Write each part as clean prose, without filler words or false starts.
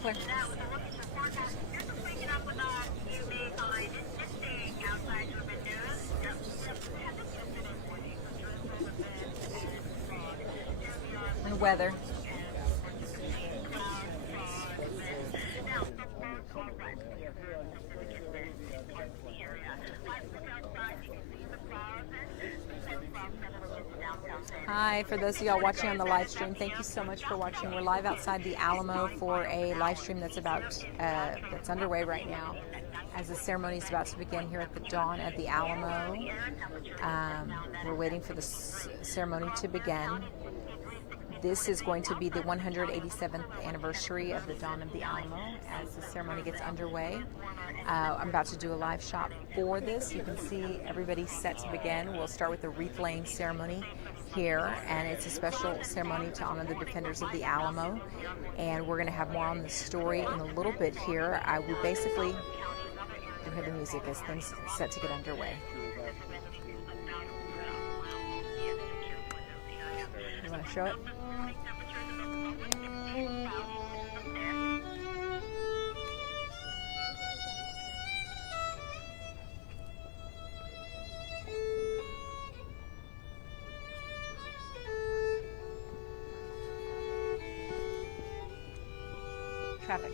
Claire. And weather. Hi, for those of y'all watching on the live stream, thank you so much for watching. We're live outside the Alamo for a live stream that's that's underway right now as the ceremony is about to begin here at the dawn at the Alamo. We're waiting for the ceremony to begin. This is going to be the 187th anniversary of the dawn of the Alamo as the ceremony gets underway. I'm about to do a live shot for this. You can see everybody set to begin. We'll start with the wreath laying ceremony here, and it's a special ceremony to honor the defenders of the Alamo. And we're going to have more on the story in a little bit here. We basically, you hear the music as things set to get underway. You want to show it? Traffic.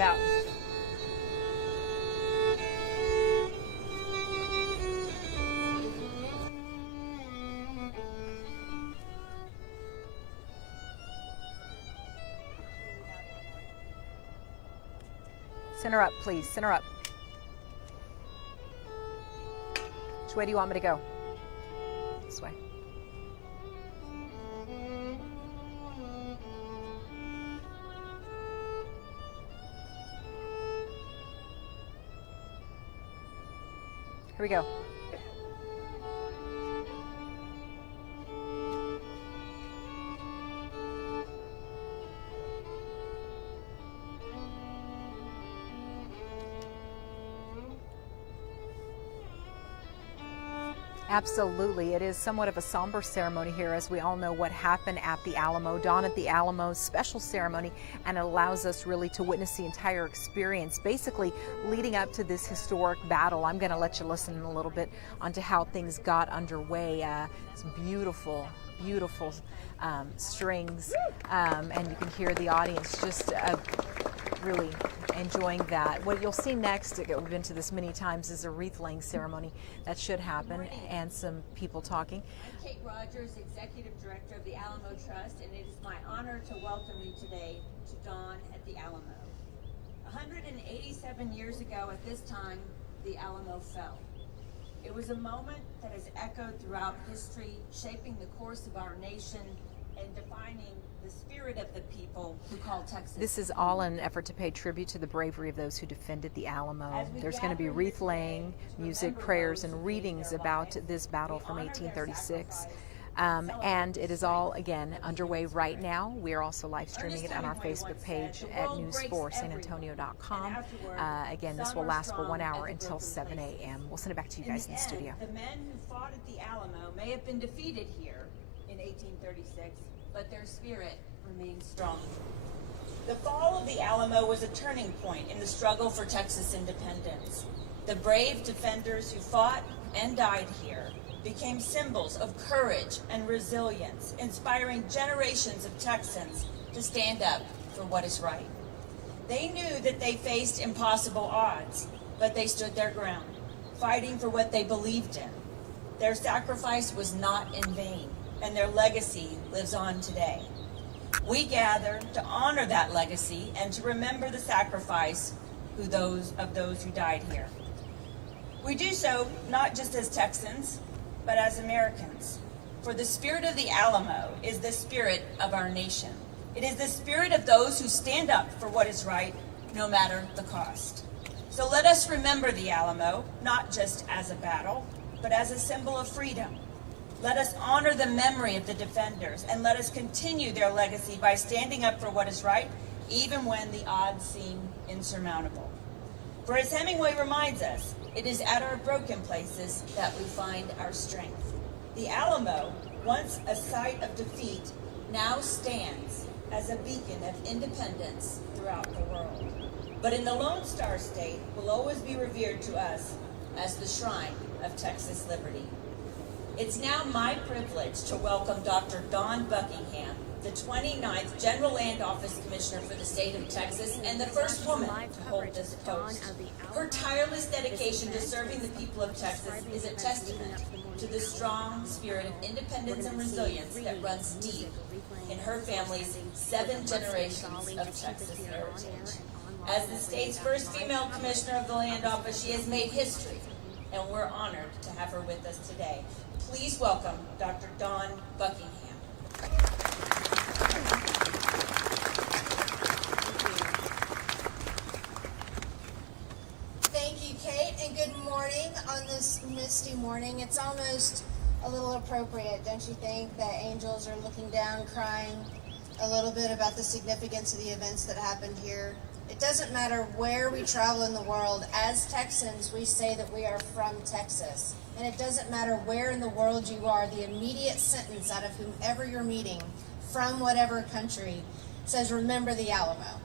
Out. Center up, please. Center up. Which way do you want me to go? This way. Here we go. Absolutely. It is somewhat of a somber ceremony here, as we all know what happened at the Alamo. Dawn at the Alamo, special ceremony, and it allows us really to witness the entire experience, basically leading up to this historic battle. I'm going to let you listen a little bit onto how things got underway. Some beautiful, beautiful strings, and you can hear the audience just really enjoying that. What you'll see next, we've been to this many times, is a wreath laying ceremony that should happen, and some people talking. I'm Kate Rogers, Executive Director of the Alamo Trust, and it is my honor to welcome you today to Dawn at the Alamo. 187 years ago at this time, the Alamo fell. It was a moment that has echoed throughout history, shaping the course of our nation and defining the spirit of the people who call Texas. This is all in an effort to pay tribute to the bravery of those who defended the Alamo. There's going to be wreath laying, music, prayers, and readings about this battle from 1836. And it is all, again, underway right now. We are also live streaming it on our Facebook page at news4sanantonio.com. Again, this will last for 1 hour until 7 a.m. We'll send it back to you guys in the studio. The men who fought at the Alamo may have been defeated here in 1836, but their spirit remains strong. The fall of the Alamo was a turning point in the struggle for Texas independence. The brave defenders who fought and died here became symbols of courage and resilience, inspiring generations of Texans to stand up for what is right. They knew that they faced impossible odds, but they stood their ground, fighting for what they believed in. Their sacrifice was not in vain, and their legacy lives on today. We gather to honor that legacy and to remember the sacrifice of those who died here. We do so not just as Texans, but as Americans. For the spirit of the Alamo is the spirit of our nation. It is the spirit of those who stand up for what is right, no matter the cost. So let us remember the Alamo, not just as a battle, but as a symbol of freedom. Let us honor the memory of the defenders, and let us continue their legacy by standing up for what is right, even when the odds seem insurmountable. For as Hemingway reminds us, it is at our broken places that we find our strength. The Alamo, once a site of defeat, now stands as a beacon of independence throughout the world. But in the Lone Star State will always be revered to us as the shrine of Texas liberty. It's now my privilege to welcome Dr. Dawn Buckingham, the 29th General Land Office Commissioner for the state of Texas and the first woman to hold this post. Her tireless dedication to serving the people of Texas is a testament to the strong spirit of independence and resilience that runs deep in her family's 7 generations of Texas heritage. As the state's first female commissioner of the Land Office, she has made history, and we're honored to have her with us today. Please welcome Dr. Dawn Buckingham. Thank you, Kate, and good morning on this misty morning. It's almost a little appropriate, don't you think, that angels are looking down, crying a little bit about the significance of the events that happened here. It doesn't matter where we travel in the world. As Texans, we say that we are from Texas. And it doesn't matter where in the world you are, the immediate sentence out of whomever you're meeting, from whatever country, says, remember the Alamo.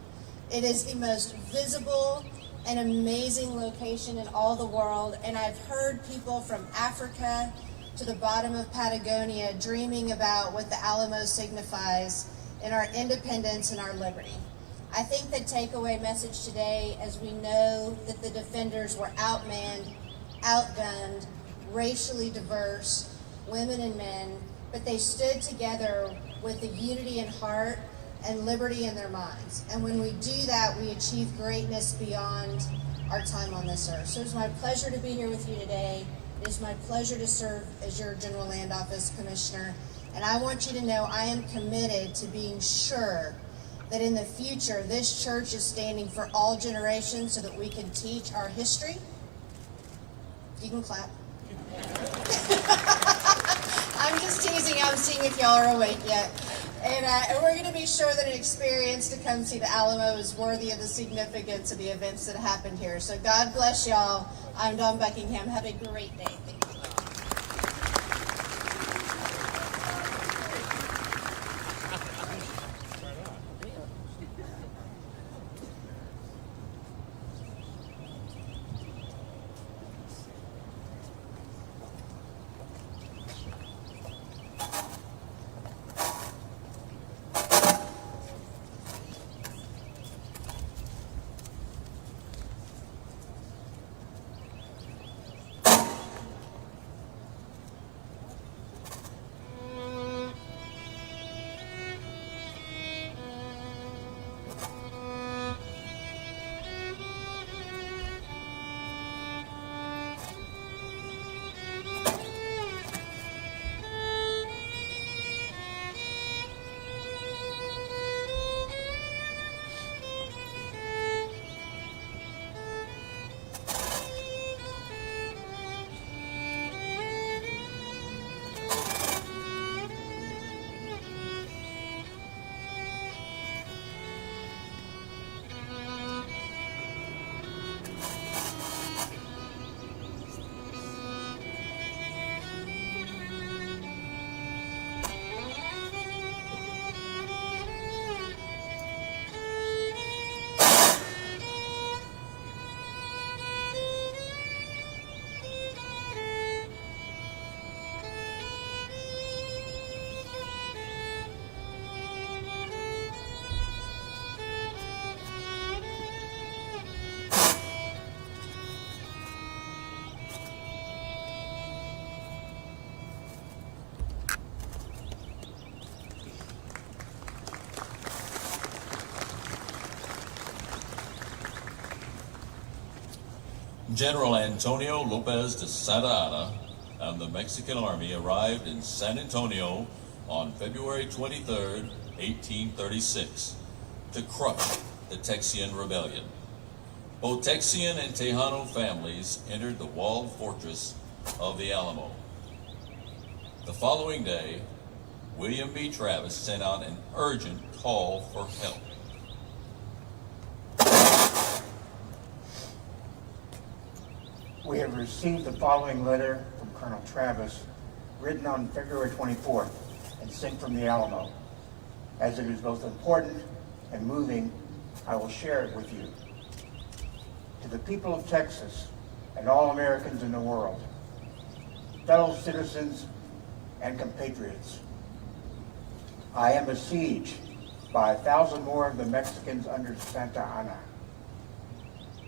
It is the most visible and amazing location in all the world, and I've heard people from Africa to the bottom of Patagonia dreaming about what the Alamo signifies in our independence and our liberty. I think the takeaway message today, as we know that the defenders were outmanned, outgunned, racially diverse, women and men, but they stood together with the unity in heart and liberty in their minds. And when we do that, we achieve greatness beyond our time on this earth. So it's my pleasure to be here with you today. It is my pleasure to serve as your General Land Office Commissioner. And I want you to know I am committed to being sure that in the future, this church is standing for all generations so that we can teach our history. You can clap. I'm just teasing. I'm seeing if y'all are awake yet. And we're going to be sure that an experience to come see the Alamo is worthy of the significance of the events that happened here. So God bless y'all. I'm Dawn Buckingham. Have a great day. Thank you. General Antonio Lopez de Santa Anna and the Mexican Army arrived in San Antonio on February 23rd, 1836, to crush the Texian rebellion. Both Texian and Tejano families entered the walled fortress of the Alamo. The following day, William B. Travis sent out an urgent call for help. We have received the following letter from Colonel Travis, written on February 24th and sent from the Alamo. As it is both important and moving, I will share it with you. To the people of Texas and all Americans in the world, fellow citizens and compatriots, I am besieged by 1,000 more of the Mexicans under Santa Anna.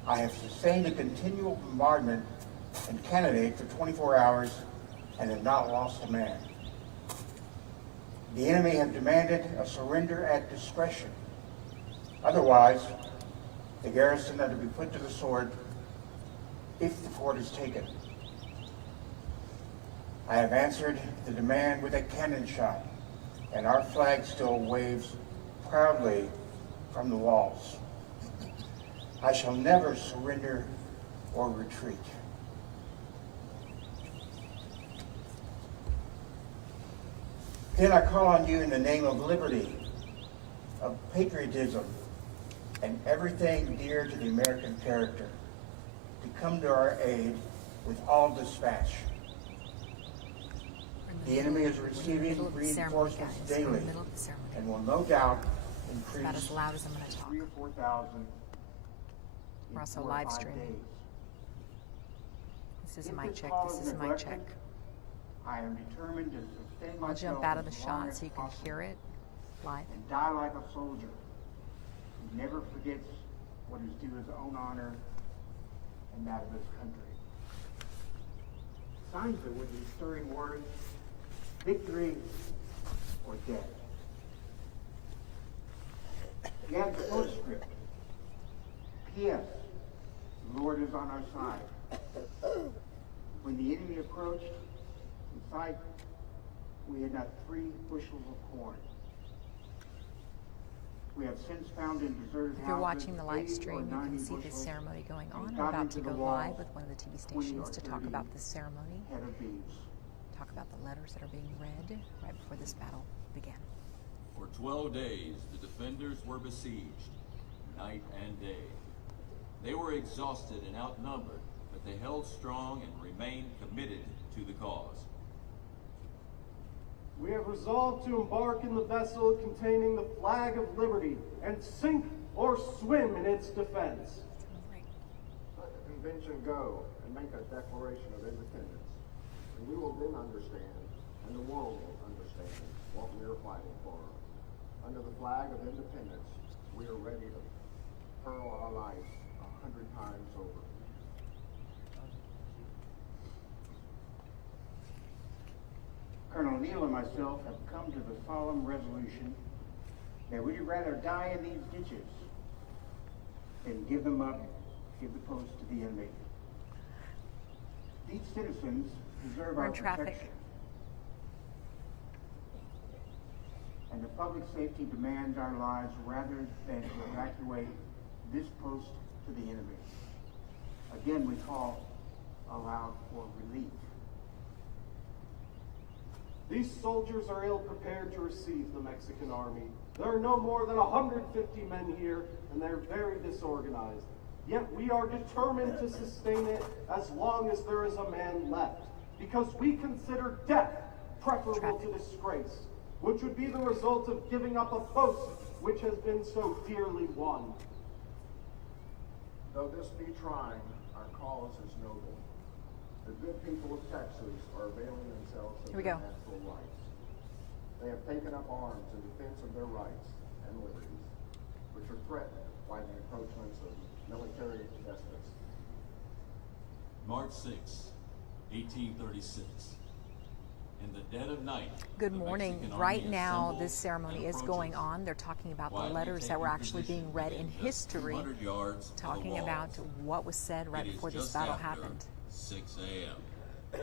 I have sustained a continual bombardment and cannonade for 24 hours and have not lost a man. The enemy have demanded a surrender at discretion. Otherwise, the garrison are to be put to the sword if the fort is taken. I have answered the demand with a cannon shot, and our flag still waves proudly from the walls. I shall never surrender or retreat. Then I call on you in the name of liberty, of patriotism, and everything dear to the American character, to come to our aid with all dispatch. The enemy is receiving reinforcements daily and will no doubt increase about as loud as I'm going to talk. 3,000 or 4,000 in We're also 4 or live 5 streaming. days. This is a If mic this check. call This is a mic neglected, check. I am determined to sustain I'll myself jump out of the as long shot as so you can possible hear it live. and die like a soldier who never forgets what is due his own honor and that of his country. Signs it with these stirring words: victory or death. He adds a postscript. P.S. The Lord is on our side. When the enemy approached, in sight, we had not 3 bushels of corn. We have since found in deserted If you're houses watching the live 80 or stream, you 90 can see this bushels ceremony going and on. I'm got about into to the go walls live with one of the TV 20 stations or to talk 30 about this ceremony, head of beeves. talk about the letters that are being read right before this battle began. For 12 days, the defenders were besieged, night and day. They were exhausted and outnumbered, but they held strong and remained committed to the cause. We have resolved to embark in the vessel containing the flag of liberty and sink or swim in its defense. Let the convention go and make a declaration of independence, and we will then understand, and the world will understand, what we are fighting for. Under the flag of independence, we are ready to hurl our life 100 times over. Colonel Neal and myself have come to the solemn resolution that we'd rather die in these ditches than give them up, give the post to the enemy. These citizens deserve We're our in traffic. protection. And the public safety demands our lives rather than to evacuate this post to the enemy. Again, we call aloud for relief. These soldiers are ill-prepared to receive the Mexican army. There are no more than 150 men here, and they're very disorganized. Yet we are determined to sustain it as long as there is a man left, because we consider death preferable to disgrace, which would be the result of giving up a post which has been so dearly won. Though this be trying, our cause is noble. The good people of Texas are availing themselves of Here we their go. natural rights. They have taken up arms in defense of their rights and liberties, which are threatened by the encroachments of military despots. March 6, 1836. In the dead of night. Good the morning. Mexican Right army now, assembles this ceremony and is going approaches, on. They're talking about the quietly letters that were taking actually being position read in within just history, 200 yards of the talking about walls. what was said right It is before this just battle after happened. 6 a.m.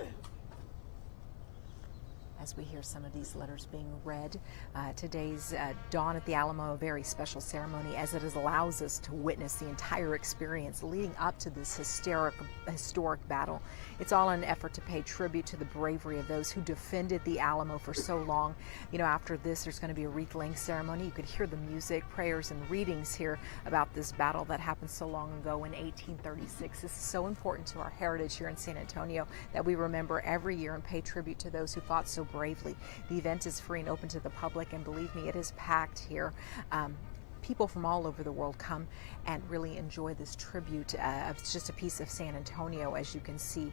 As we hear some of these letters being read, today's Dawn at the Alamo, a very special ceremony, as it allows us to witness the entire experience leading up to this historic battle. It's all in an effort to pay tribute to the bravery of those who defended the Alamo for so long. You know, after this, there's going to be a wreath-laying ceremony. You could hear the music, prayers, and readings here about this battle that happened so long ago in 1836. This is so important to our heritage here in San Antonio that we remember every year and pay tribute to those who fought so bravely. The event is free and open to the public, and believe me, it is packed here. People from all over the world come and really enjoy this tribute. It's just a piece of San Antonio, as you can see.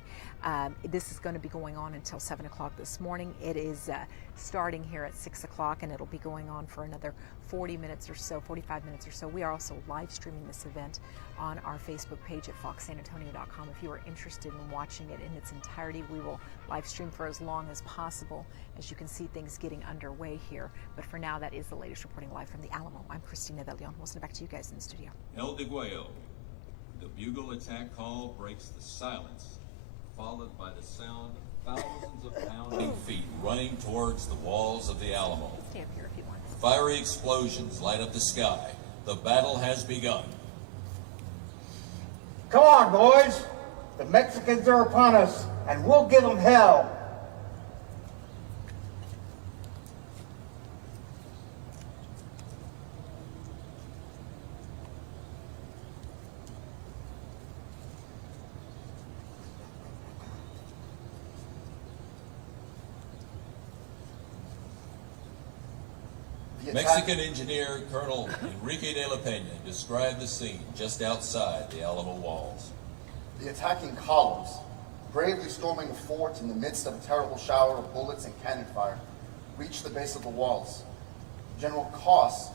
This is going to be going on until 7 o'clock this morning. It is starting here at 6 o'clock, and it'll be going on for another 40 minutes or so, 45 minutes or so. We are also live streaming this event on our Facebook page at foxsanantonio.com. If you are interested in watching it in its entirety, we will live stream for as long as possible, as you can see things getting underway here. But for now, that is the latest reporting live from the Alamo. I'm Christina De Leon. We'll send it back to you guys in the studio. El Degüello. The bugle attack call breaks the silence, followed by the sound of thousands of pounding feet running towards the walls of the Alamo. Stay up here if you want. Fiery explosions light up the sky. The battle has begun. Come on, boys. The Mexicans are upon us, and we'll give them hell. Mexican engineer Colonel Enrique de la Peña described the scene just outside the Alamo walls. The attacking columns, bravely storming the fort in the midst of a terrible shower of bullets and cannon fire, reached the base of the walls. General Koss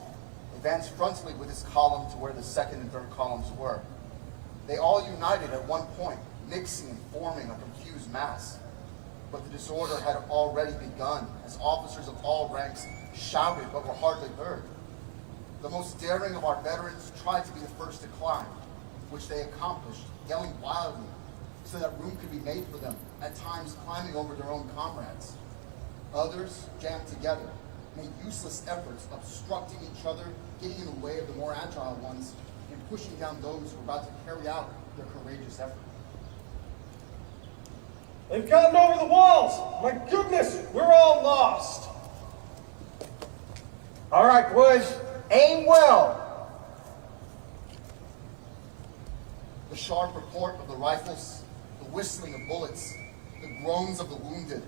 advanced frontally with his column to where the second and third columns were. They all united at one point, mixing and forming a confused mass. But the disorder had already begun as officers of all ranks shouted but were hardly heard. The most daring of our veterans tried to be the first to climb, which they accomplished, yelling wildly so that room could be made for them, at times climbing over their own comrades. Others, jammed together, made useless efforts, obstructing each other, getting in the way of the more agile ones, and pushing down those who were about to carry out their courageous effort. They've gotten over the walls! My goodness, we're all lost! All right, boys, aim well. The sharp report of the rifles, the whistling of bullets, the groans of the wounded,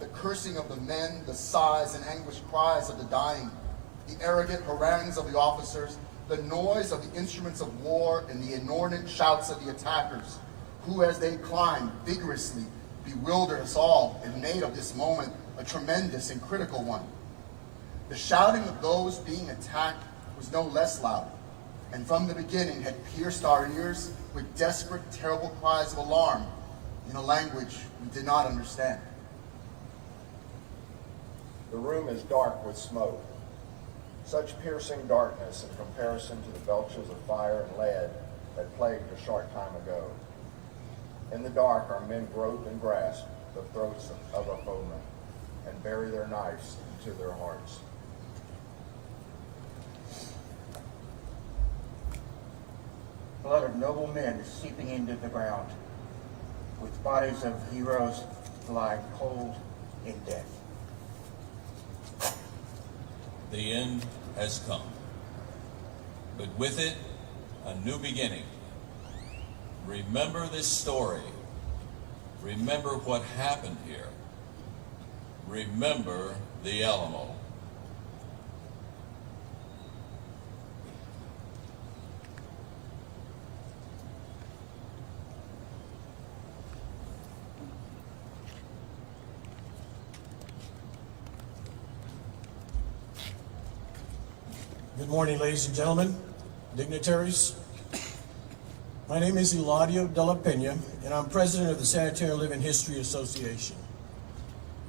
the cursing of the men, the sighs and anguished cries of the dying, the arrogant harangues of the officers, the noise of the instruments of war, and the inordinate shouts of the attackers, who as they climbed vigorously bewildered us all and made of this moment a tremendous and critical one. The shouting of those being attacked was no less loud, and from the beginning had pierced our ears with desperate, terrible cries of alarm in a language we did not understand. The room is dark with smoke. Such piercing darkness in comparison to the belches of fire and lead that plagued a short time ago. In the dark, our men grope and grasp the throats of our foemen and bury their knives into their hearts. Blood of noble men is seeping into the ground, with bodies of heroes lying cold in death. The end has come, but with it, a new beginning. Remember this story. Remember what happened here. Remember the Alamo. Good morning, ladies and gentlemen, dignitaries. My name is Eladio de la Peña, and I'm president of the San Antonio Living History Association.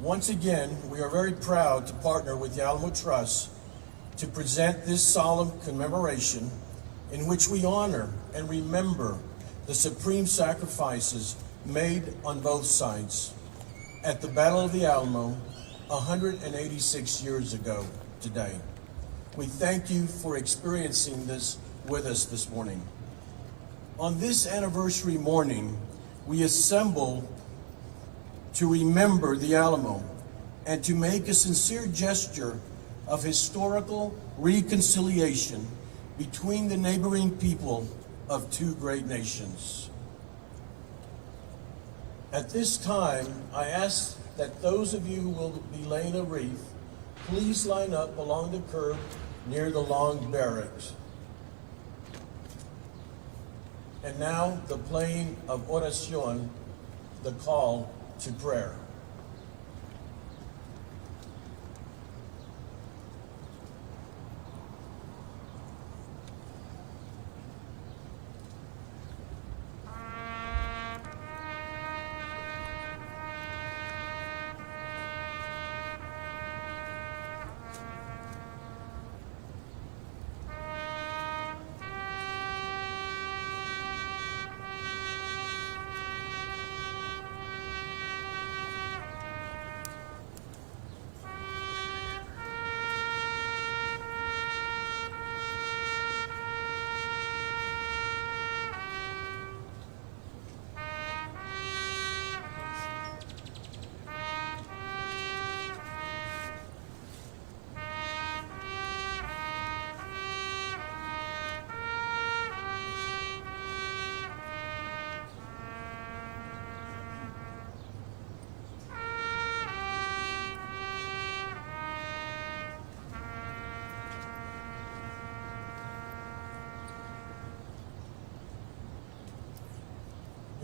Once again, we are very proud to partner with the Alamo Trust to present this solemn commemoration in which we honor and remember the supreme sacrifices made on both sides at the Battle of the Alamo 186 years ago today. We thank you for experiencing this with us this morning. On this anniversary morning, we assemble to remember the Alamo and to make a sincere gesture of historical reconciliation between the neighboring people of two great nations. At this time, I ask that those of you who will be laying a wreath, please line up along the curb near the long barracks. And now, the playing of Oración, the call to prayer.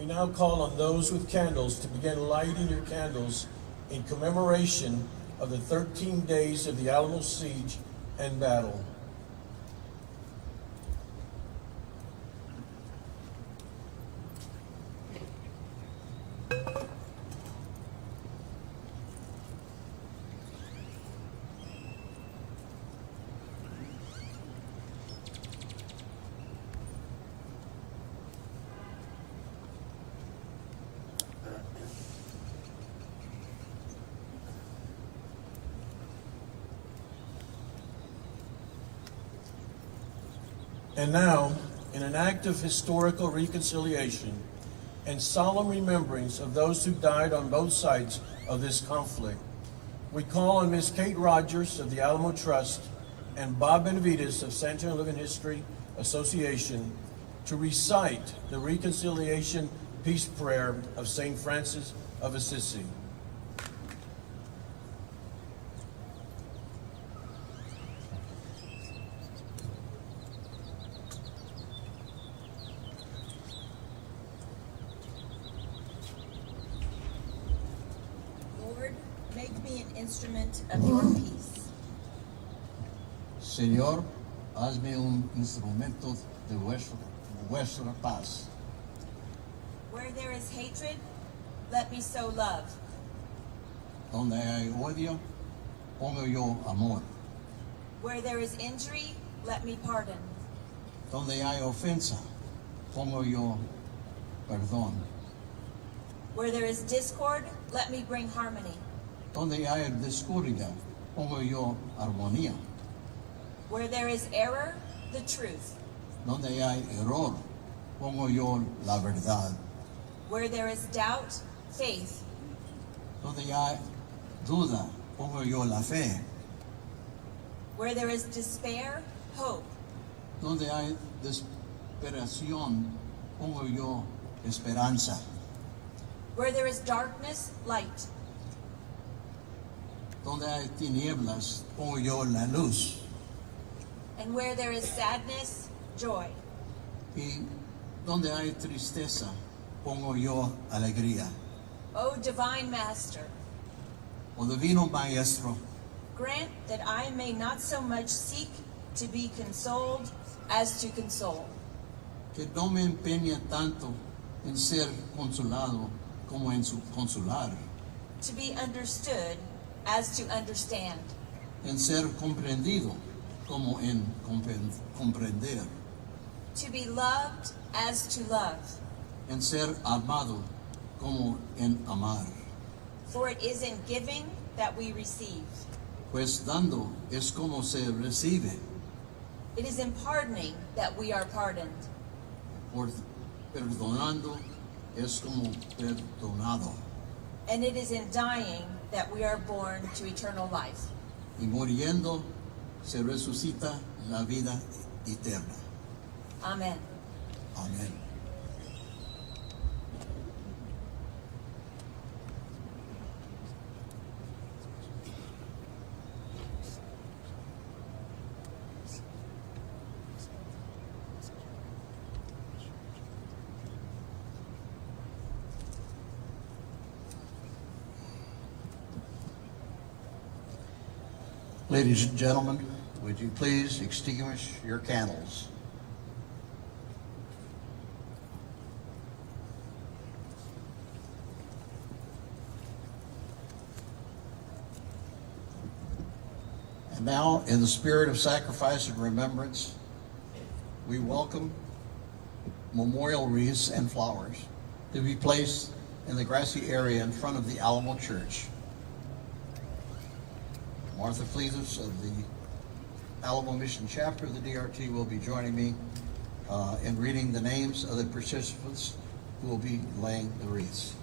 We now call on those with candles to begin lighting your candles in commemoration of the 13 days of the Alamo siege and battle. And now, in an act of historical reconciliation and solemn remembrance of those who died on both sides of this conflict, we call on Ms. Kate Rogers of the Alamo Trust and Bob Benavides of San Antonio Living History Association to recite the Reconciliation Peace Prayer of St. Francis of Assisi. Make me an instrument of your peace. Señor, hazme un instrumento de vuestra paz. Where there is hatred, let me sow love. Donde hay odio, pongo yo amor. Where there is injury, let me pardon. Donde hay ofensa, pongo yo perdón. Where there is discord, let me bring harmony. Donde hay discordia, pongo yo armonía. Where there is error, the truth. Donde hay error, pongo yo la verdad. Where there is doubt, faith. Donde hay duda, pongo yo la fe. Where there is despair, hope. Donde hay desesperación, pongo yo esperanza. Where there is darkness, light. Donde hay tinieblas, pongo yo la luz. And where there is sadness, joy. Y donde hay tristeza, pongo yo alegría. O divine master, O divino maestro, grant that I may not so much seek to be consoled as to console. que no me empeñe tanto en ser consolado como en consolar. to be understood as to understand, en ser comprendido como en comprender, to be loved as to love. en ser amado como en amar. For it is in giving that we receive. Pues dando es como se recibe, It is in pardoning that we are pardoned. por perdonando es como perdonado, And it is in dying that we are born to eternal life. y muriendo se resucita la vida eterna. Amen. Amén. Ladies and gentlemen, would you please extinguish your candles? And now, in the spirit of sacrifice and remembrance, we welcome memorial wreaths and flowers to be placed in the grassy area in front of the Alamo Church. Martha Fleethus of the Alamo Mission Chapter of the DRT will be joining me in reading the names of the participants who will be laying the wreaths.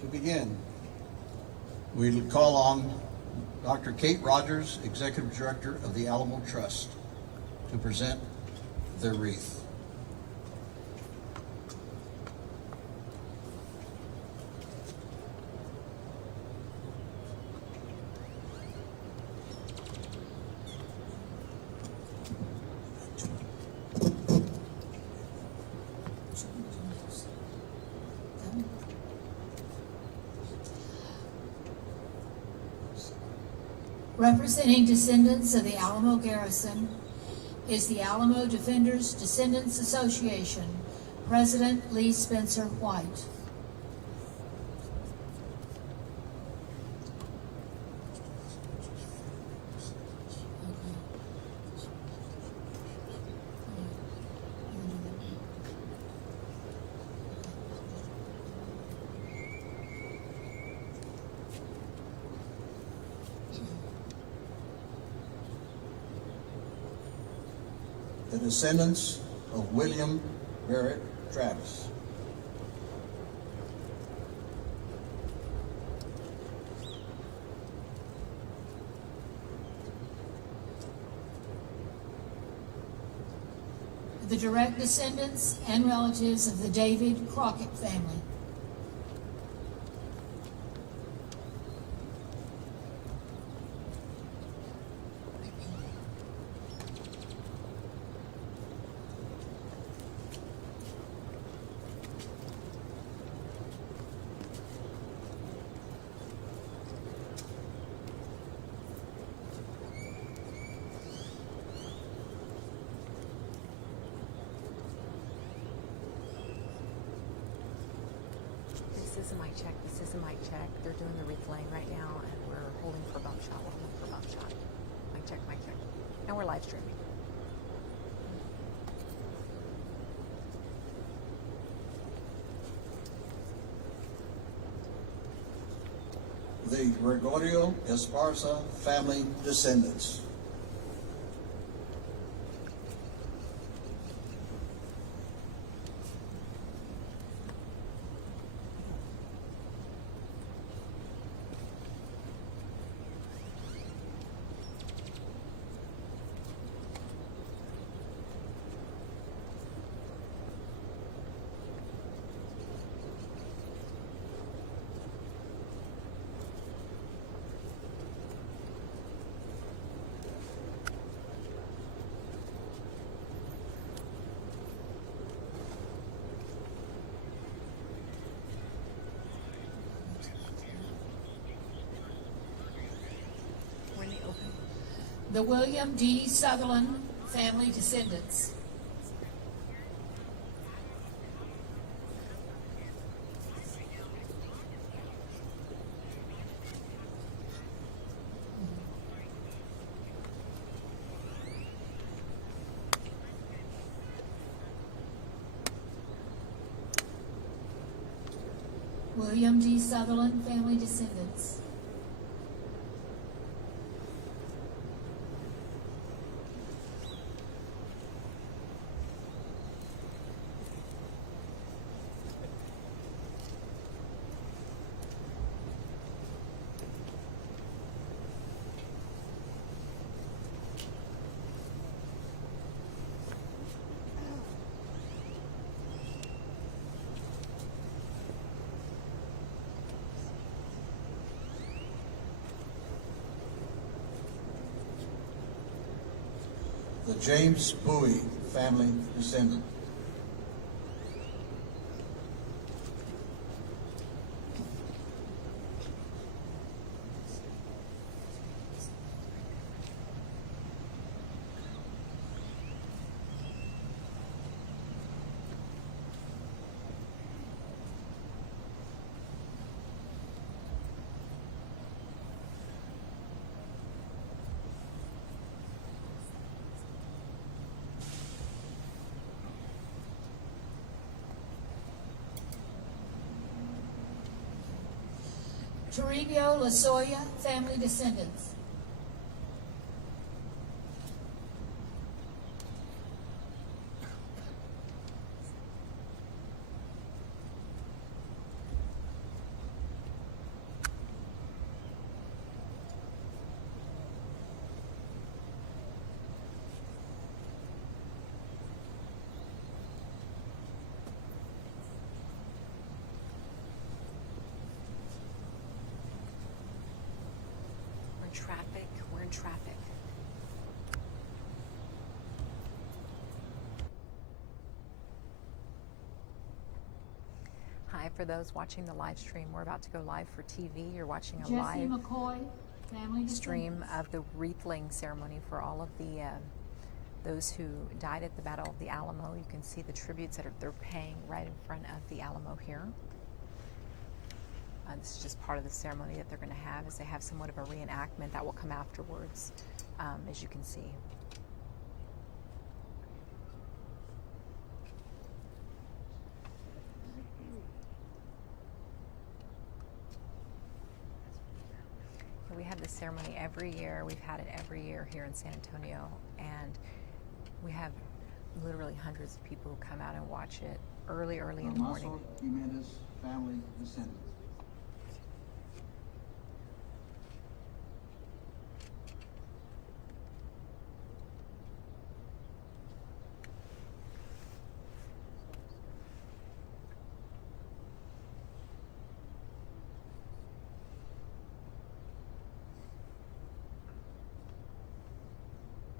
To begin, we'll call on Dr. Kate Rogers, Executive Director of the Alamo Trust, to present their wreath. Representing descendants of the Alamo Garrison is the Alamo Defenders Descendants Association, President Lee Spencer White. The descendants of William Barrett Travis. The direct descendants and relatives of the David Crockett family. This is a mic check. This is a mic check. They're doing the wreath laying right now, and we're holding for bump shot. We're holding for bump shot. Mic check, mic check. And we're live streaming. The Gregorio Esparza family descendants. The William D. Sutherland family descendants. William D. Sutherland family descendants. The James Bowie family descendant. Toribio Lasoya family descendants. We're in traffic. Hi, for those watching the live stream, we're about to go live for TV. You're watching a Jesse live McCoy family stream descendants. of the wreath-laying ceremony for all of the those who died at the Battle of the Alamo. You can see the tributes that they're paying right in front of the Alamo here. This is just part of the ceremony that they're going to have, as they have somewhat of a reenactment that will come afterwards, as you can see. We have this ceremony every year. We've had it every year here in San Antonio, and we have literally hundreds of people who come out and watch it early in the morning. Jimenez family descendants.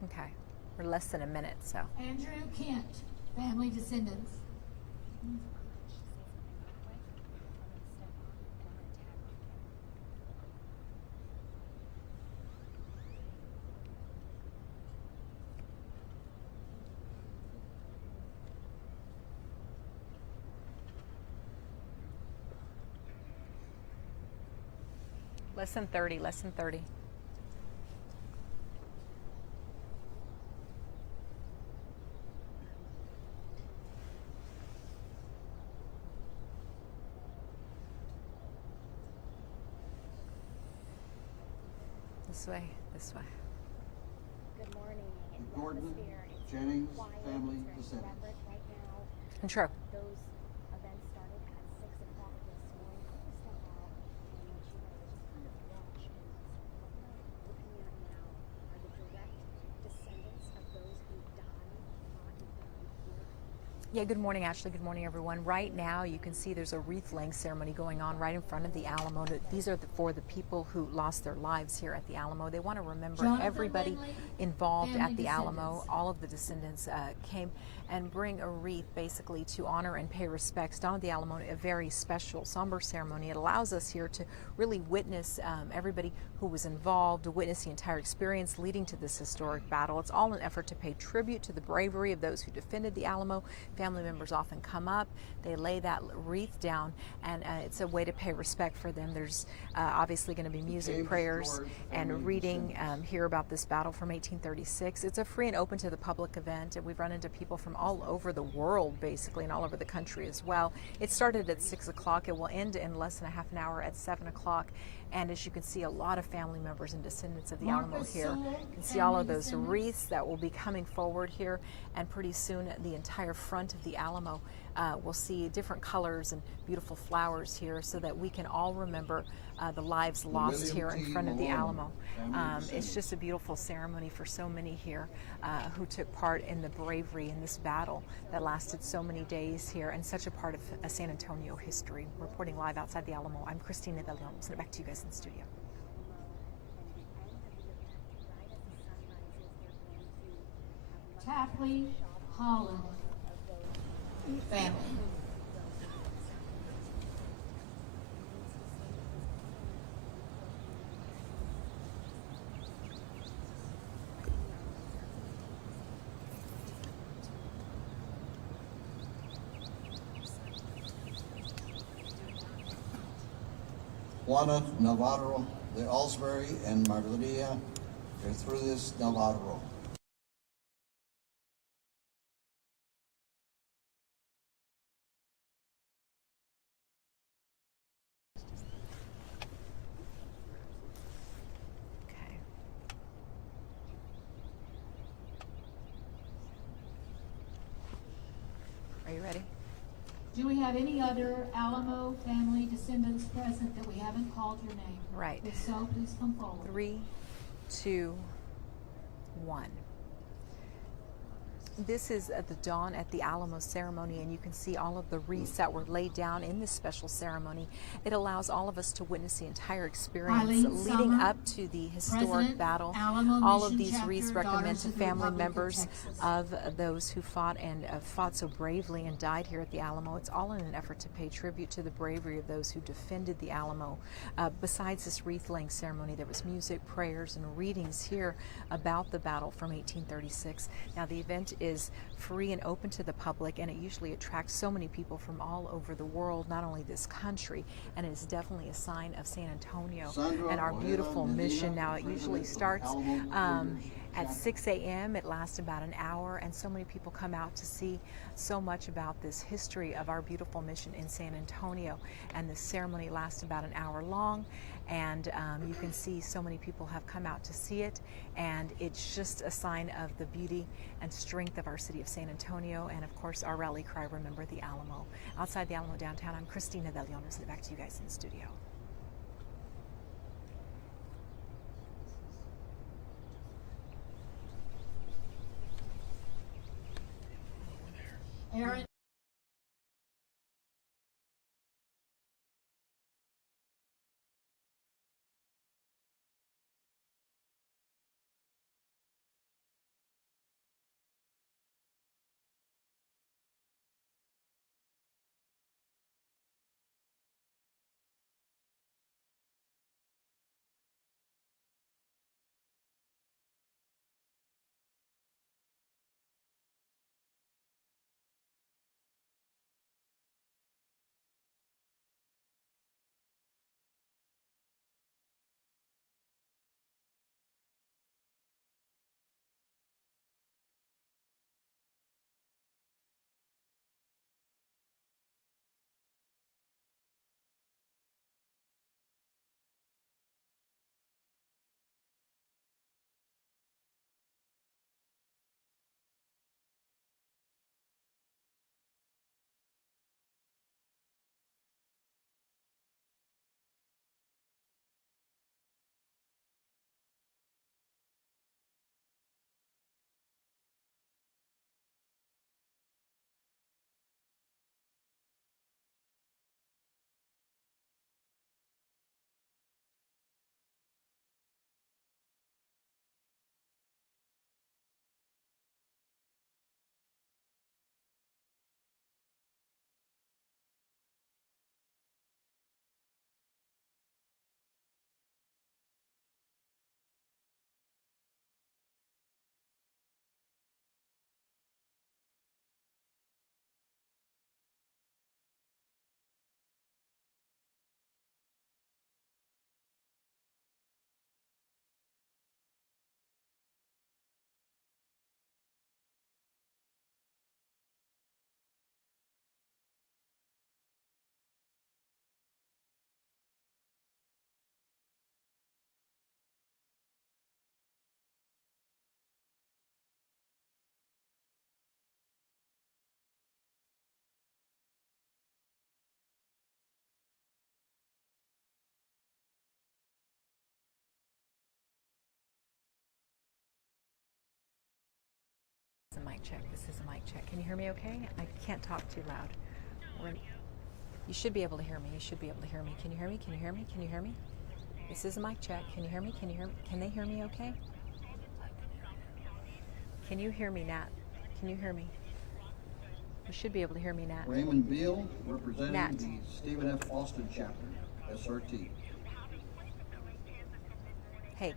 Okay, we're less than a minute, so. Andrew Kent family descendants. Less than 30, less than 30. This way, this way. Good morning. The Gordon Jennings family descendants. Right now, Intro. those events started at 6 o'clock this morning. I'm going to step out and I want you guys to just kind of watch. And what we're looking at now are the direct descendants of those who died, fought and died here. Yeah, good morning, Ashley. Good morning, everyone. Right now, you can see there's a wreath-laying ceremony going on right in front of the Alamo. These are for the people who lost their lives here at the Alamo. They want to remember Jonathan everybody Lindley, involved family at the Alamo. descendants. All of the descendants came and bring a wreath basically to honor and pay respects down at the Alamo, a very special, somber ceremony. It allows us here to really witness everybody who was involved, to witness the entire experience leading to this historic battle. It's all an effort to pay tribute to the bravery of those who defended the Alamo. family members often come up, they lay that wreath down, and it's a way to pay respect for them. There's obviously going to be music, prayers, and reading here about this battle from 1836. It's a free and open to the public event, and we've run into people from all over the world, basically, and all over the country as well. It started at 6 o'clock. It will end in less than a half an hour at 7 o'clock. And as you can see, a lot of family members and descendants of the Alamo here. You can see all of those wreaths that will be coming forward here, and pretty soon the entire front of the Alamo will see different colors and beautiful flowers here, so that we can all remember the lives lost here in front of the Alamo. It's just a beautiful ceremony for so many here who took part in the bravery in this battle that lasted so many days here, and such a part of San Antonio history. Reporting live outside the Alamo, I'm Christina De Leon. Send it back to you guys in the studio. Tapley Holland family. Juana Navarro de Alsbury and Margarita Gertrudis Navarro. Okay. Are you ready? Do we have any other Alamo family descendants present that we haven't called your name? Right. If so, please come forward. 3, 2, 1. This is at the dawn at the Alamo ceremony, and you can see all of the wreaths that were laid down in this special ceremony. It allows all of us to witness the entire experience leading up to the historic battle. All of these wreaths recommend to family members of those who fought and fought so bravely and died here at the Alamo. It's all in an effort to pay tribute to the bravery of those who defended the Alamo. Besides this wreath-laying ceremony, there was music, prayers, and readings here about the battle from 1836. Now, the event is free and open to the public, and it usually attracts so many people from all over the world, not only this country, and it is definitely a sign of San Antonio and our beautiful mission. Now, it usually starts at 6 a.m. It lasts about an hour, and so many people come out to see so much about this history of our beautiful mission in San Antonio. And the ceremony lasts about an hour long, and you can see so many people have come out to see it, and it's just a sign of the beauty and strength of our city of San Antonio, and of course our rally cry, Remember the Alamo. Outside the Alamo downtown, I'm Christina De Leon. I'll send it back to you guys in the studio. Aaron. check. This is a mic check. Can you hear me okay? I can't talk too loud. You should be able to hear me. You should be able to hear me. Can you hear me? Can you hear me? Can you hear me? This is a mic check. Can you hear me? Can you hear me? Can they hear me okay? Can you hear me, Nat? Can you hear me? You should be able to hear me, Nat. Raymond Beal, representing Nat. the Stephen F. Austin chapter, SRT. Hey.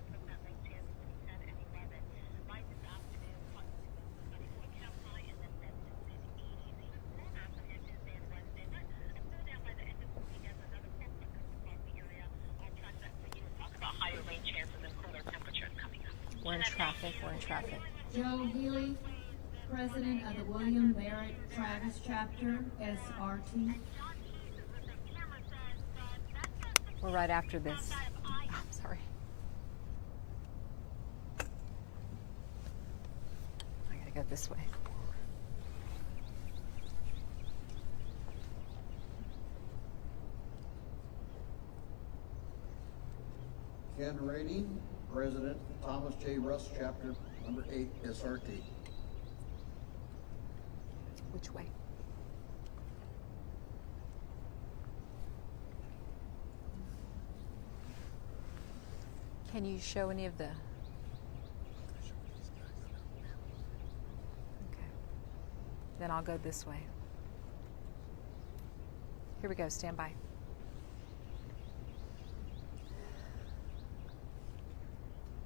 We're in traffic. We're in traffic. Joe Healy, President of the William Barrett Travis Chapter, SRT. We're right after this. I'm sorry. I gotta go this way. Ken Rady, President, Thomas J. Russ Chapter, number 8, SRT. Which way? Can you show any of the... Okay. Then I'll go this way. Here we go. Stand by.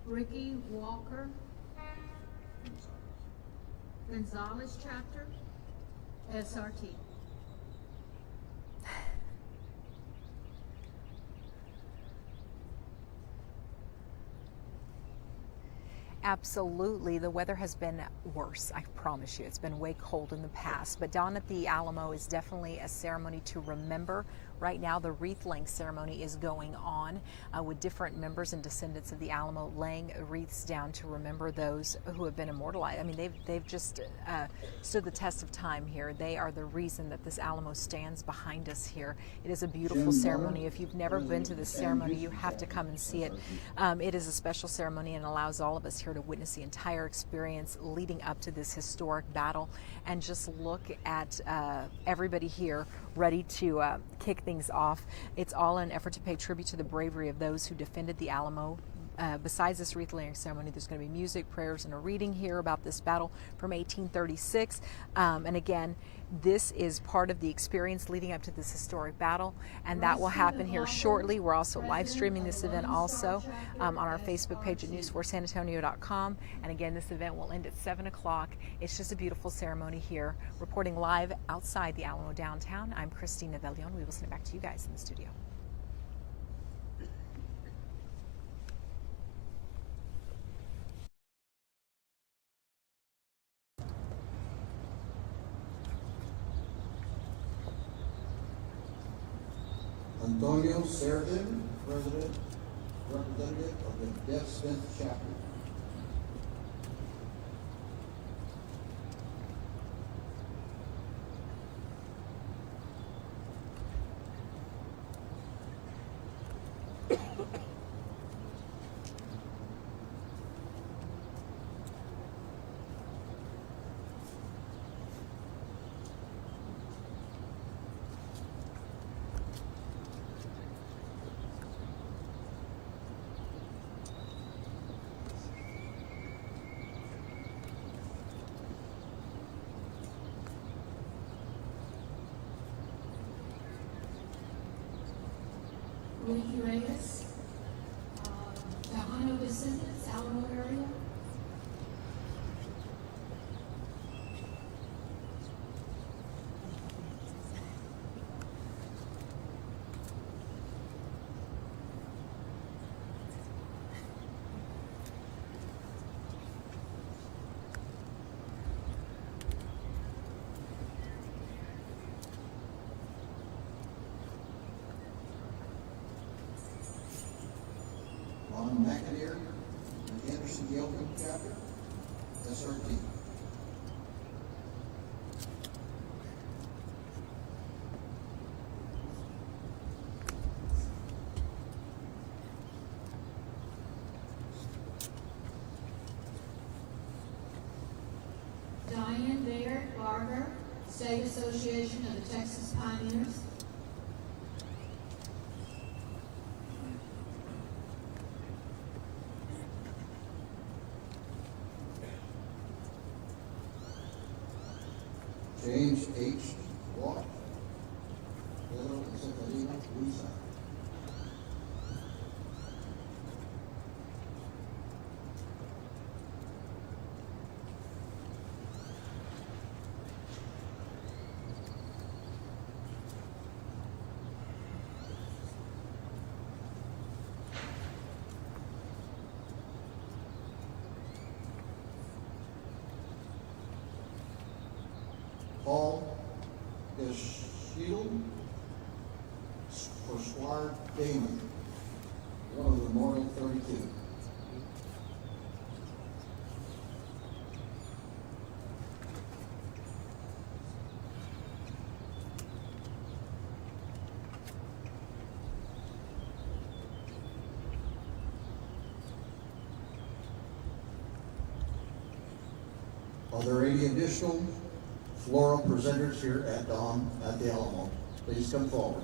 Ricky Walker, Gonzalez Chapter, SRT. Absolutely. The weather has been worse, I promise you. It's been way cold in the past. But down at the Alamo is definitely a ceremony to remember. Right now, the wreath-laying ceremony is going on with different members and descendants of the Alamo laying wreaths down to remember those who have been immortalized. I mean, they've just stood the test of time here. They are the reason that this Alamo stands behind us here. It is a beautiful ceremony. If you've never been to this ceremony, you have to come and see it. It is a special ceremony and allows all of us here to witness the entire experience leading up to this historic battle and just look at everybody here ready to kick things off. It's all in an effort to pay tribute to the bravery of those who defended the Alamo. Besides this wreath-laying ceremony, there's going to be music, prayers, and a reading here about this battle from 1836. And again, this is part of the experience leading up to this historic battle, and that will happen here shortly. We're also live streaming this event also on our Facebook page at news4sanantonio.com. And again, this event will end at 7 o'clock. It's just a beautiful ceremony here. Reporting live outside the Alamo downtown, I'm Christina Velion. We will send it back to you guys in the studio. Antonio Sheridan, President, Representative of the Deaf Smith Chapter. Ricky Reyes, Alamo descendants, Alamo area. McAnear, the Anderson Yelkin Chapter, SRT. Diane James H. Watt, Pedro y Catalina Luisa. Paul Geschiedel for Squire Damon, one of the Memorial 32. Are there any additional floral presenters here at dawn at the Alamo? Please come forward.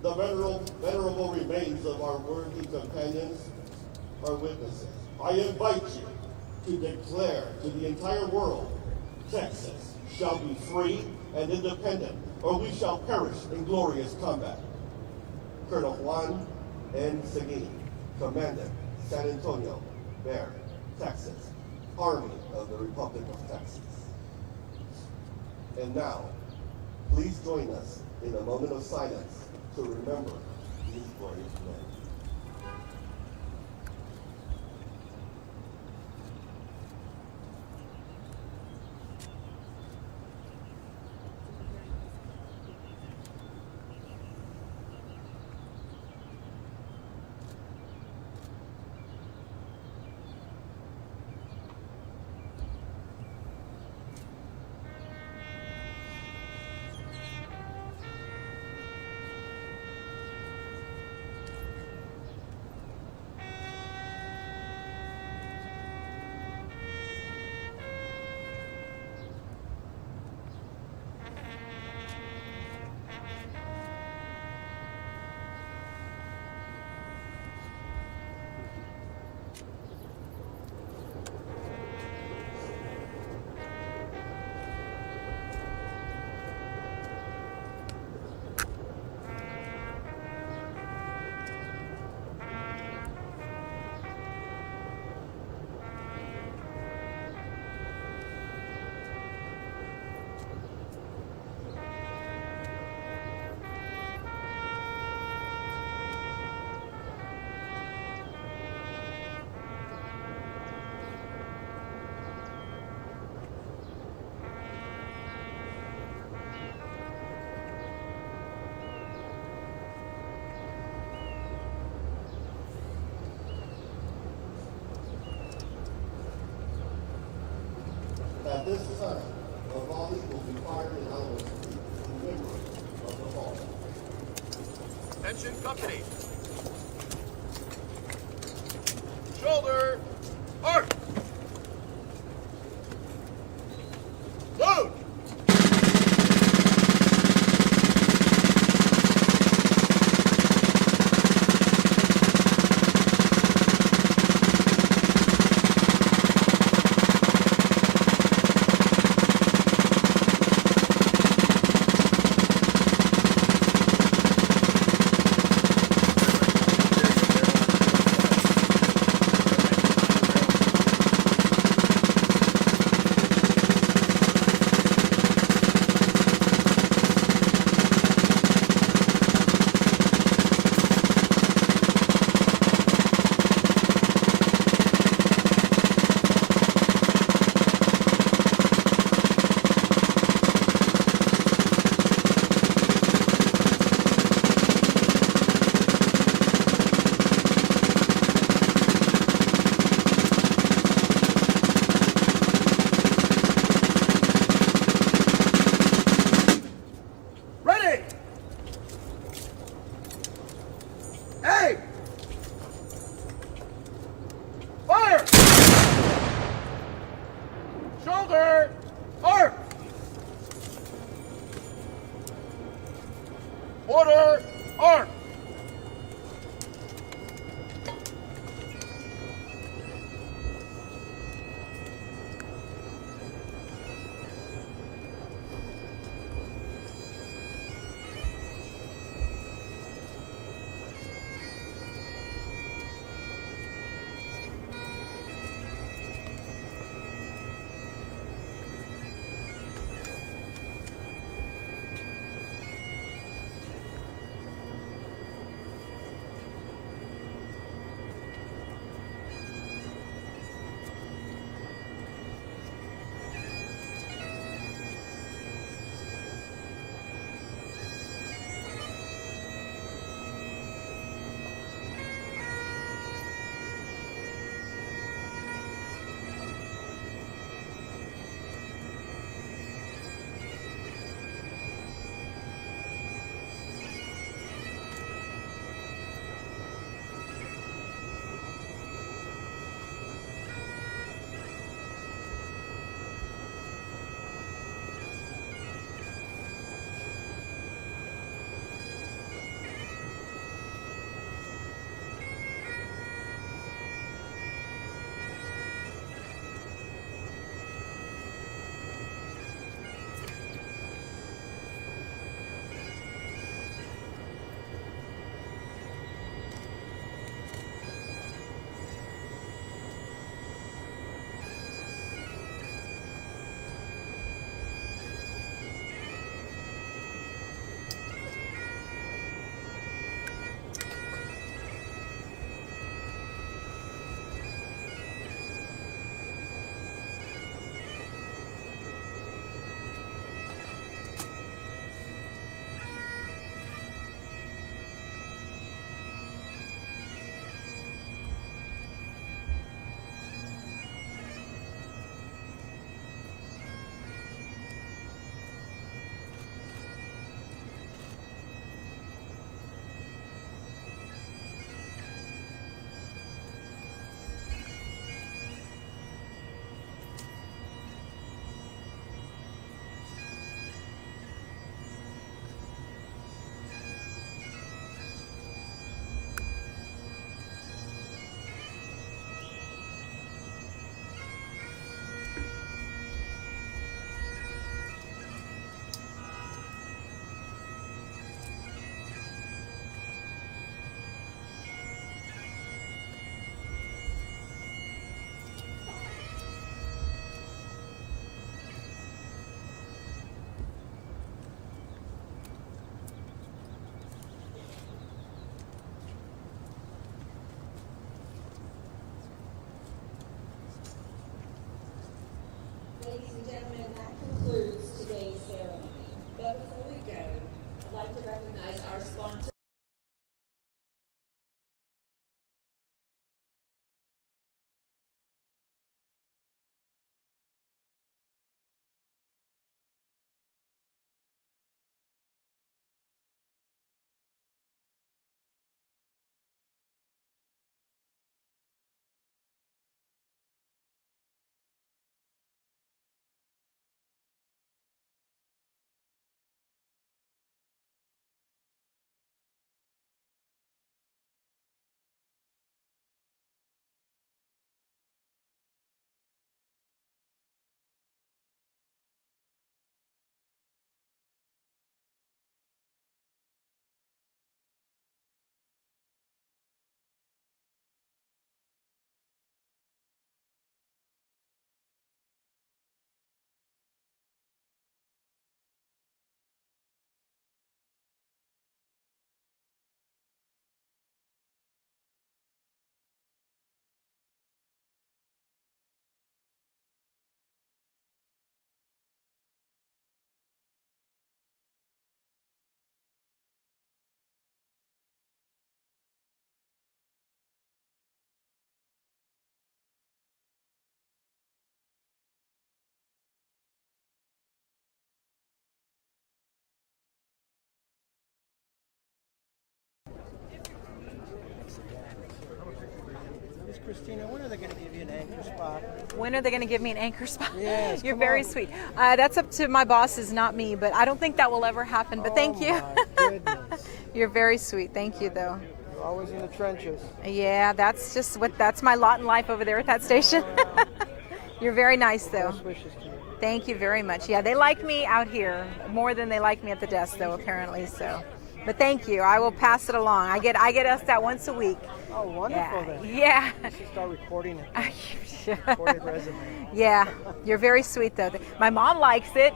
The venerable remains of our worthy companions are witnesses. I invite you to declare to the entire world, Texas shall be free and independent, or we shall perish in glorious combat. Colonel Juan N. Seguin, Commandant, San Antonio, Bear, Texas, Army of the Republic of Texas. And now, Please join us in a moment of silence to remember these brave men. At this time, a volley will be fired in Alamo Street in memory of the fallen. Attention company. Shoulder. Arc. Load. Christina, when are they going to give you an anchor spot? When are they going to give me an anchor spot? Yes, You're come very on. sweet. That's up to my bosses, not me, but I don't think that will ever happen. But thank you. My goodness. You're very sweet. Thank you, though. You're always in the trenches. Yeah, that's my lot in life over there at that station. You're very nice, though. Best wishes to you. Thank you very much. Yeah, they like me out here more than they like me at the desk, though, apparently. So, but thank you. I will pass it along. I get asked that once a week. Oh, wonderful then. Yeah. You should start recording it. Recorded resume. Yeah, you're very sweet though. My mom likes it.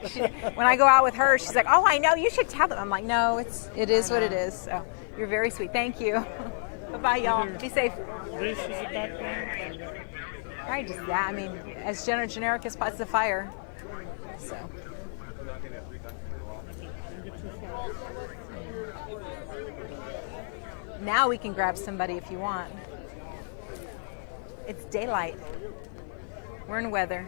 When I go out with her, she's like, "Oh, I know. You should tell them." I'm like, "No, it is what it is." So you're very sweet. Thank you. Bye, y'all. Be safe. This is a background. Right, just that. I mean, as generic as pots of fire. So. Now we can grab somebody if you want. It's daylight. We're in weather.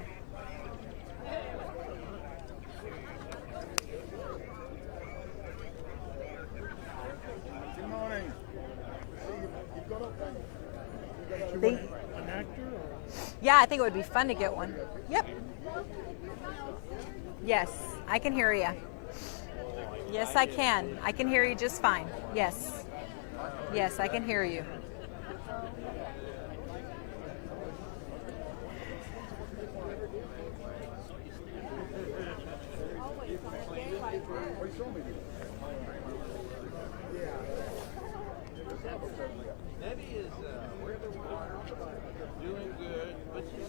Good morning. You got up then? They, An actor or? yeah, I think it would be fun to get one. Yep. Yes, I can hear you. Yes, I can. I can hear you just fine. Yes. Yes, I can hear you. Debbie is where the water, doing good, but she's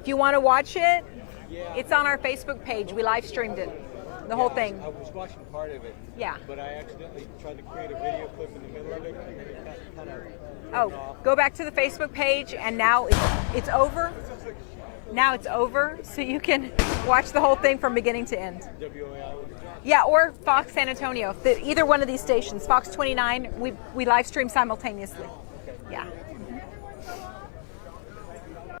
If you want to watch it, it's on our Facebook page. We live streamed it, the whole thing. I was watching part of it. Yeah. But I accidentally tried to create a video clip in the middle of it, and then it kind of. Oh, go back to the Facebook page, and now it's over. Now it's over, so you can watch the whole thing from beginning to end. Yeah, or Fox San Antonio. Either one of these stations, Fox 29, we live stream simultaneously. Yeah.